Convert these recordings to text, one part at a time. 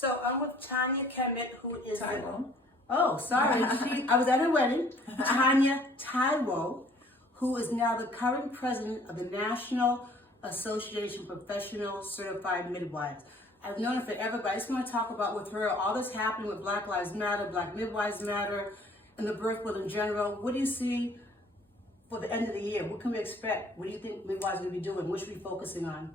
So I'm with Tanya Khemet, who is Taiwo. Oh, sorry. I was at her wedding. Tanya Taiwo, who is now the current president of the National Association of Professional Certified Midwives. I've known her forever, but I just want to talk about with her all this happening with Black Lives Matter, Black Midwives Matter, and the birth world in general. What do you see for the end of the year? What can we expect? What do you think midwives are going to be doing? What should we be focusing on?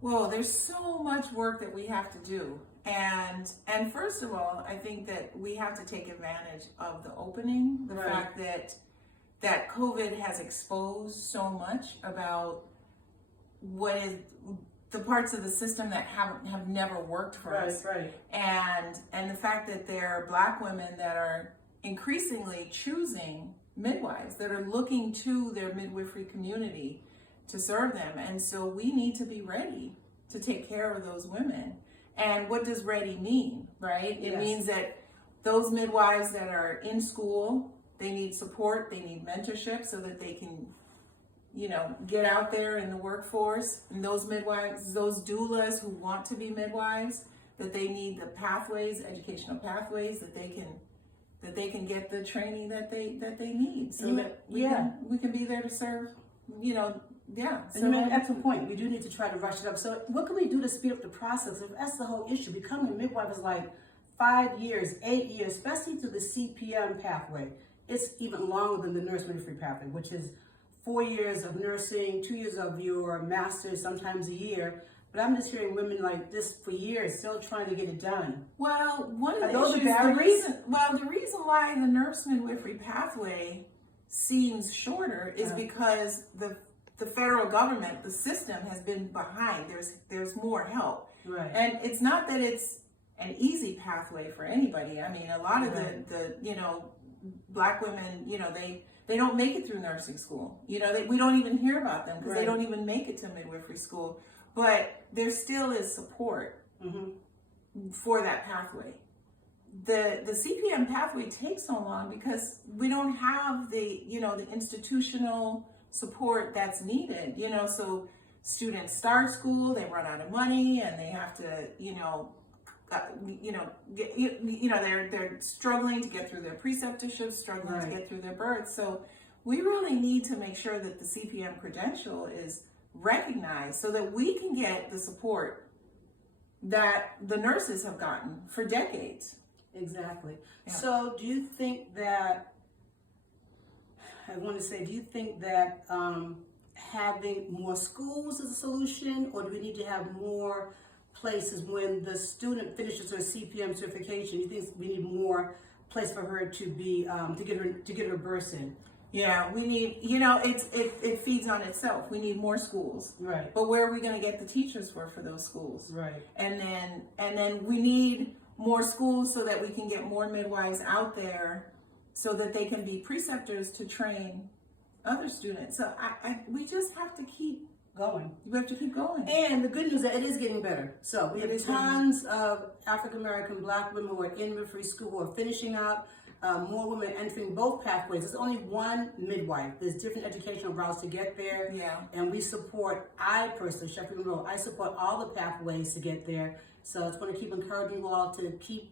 Well, there's so much work that we have to do. And first of all, I think that we have to take advantage of the opening, the fact that COVID has exposed so much about what is the parts of the system that have never worked for us. And the fact that there are Black women that are increasingly choosing midwives, that are looking to their midwifery community to serve them. And so we need to be ready to take care of those women. And what does ready mean, right? It means that those midwives that are in school, they need support, they need mentorship so that they can, get out there in the workforce. And those midwives, those doulas who want to be midwives, that they need the pathways, educational pathways, that they can get the training that they need, so that we can be there to serve. And you made an excellent point. We do need to try to rush it up. So what can we do to speed up the process? If that's the whole issue. Becoming a midwife is like 5 years, 8 years, especially through the CPM pathway. It's even longer than the nurse midwifery pathway, which is 4 years of nursing, 2 years of your master's, sometimes a year. But I'm just hearing women like this for years still trying to get it done. Well, one of the those issues, the reason why the nurse midwifery pathway seems shorter is because the federal government, the system has been behind. There's more help. Right. And it's not that it's an easy pathway for anybody. I mean, a lot of the Black women, they don't make it through nursing school. We don't even hear about them because they don't even make it to midwifery school. But there still is support for that pathway. The CPM pathway takes so long because we don't have the institutional support that's needed. So students start school, they run out of money, and they have to they're struggling to get through their preceptorships, struggling to get through their births. So we really need to make sure that the CPM credential is recognized so that we can get the support that the nurses have gotten for decades. Exactly. Yeah. So do you think that, do you think that having more schools is a solution, or do we need to have more places when the student finishes her CPM certification? You think we need more place for her to be, to get her birth in? Yeah, we need, it feeds on itself. We need more schools. Right. But where are we going to get the teachers for those schools? Right. And then we need more schools so that we can get more midwives out there so that they can be preceptors to train other students. So we just have to keep going. We have to keep going. And the good news is that it is getting better. So we have tons of African-American Black women who are in midwifery school, who are finishing up. More women entering both pathways. There's only one midwife. There's different educational routes to get there. Yeah. And we support, I personally, Chef Monroe, I support all the pathways to get there. So I just want to keep encouraging you all to keep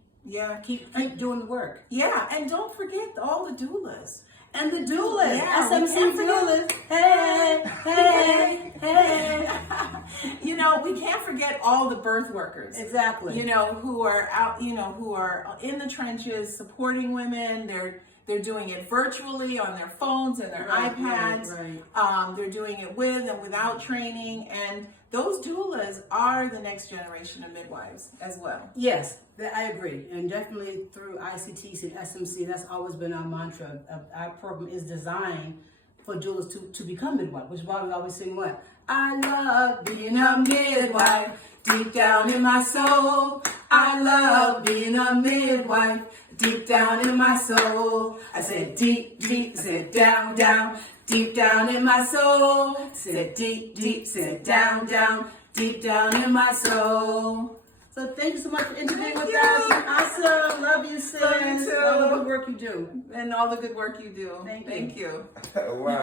doing the work. Yeah, and don't forget all the doulas. And the doulas, SMC doulas. Hey. We can't forget all the birth workers. Exactly. Who are out, who are in the trenches supporting women. They're doing it virtually on their phones and their iPads. Right. They're doing it with and without training. And those doulas are the next generation of midwives as well. Yes, I agree. And definitely through ICTC and SMC, that's always been our mantra. Our program is designed for doulas to become midwives, which is why we always sing what? I love being a midwife, deep down in my soul. I love being a midwife, deep down in my soul. I said deep, deep, said down, down, deep down in my soul. Said deep, deep, said down, down, deep down in my soul. So thank you so much for interviewing with us. Awesome. Love you, sis. Love you too. All the good work you do. And all the good work you do. Thank you. Wow.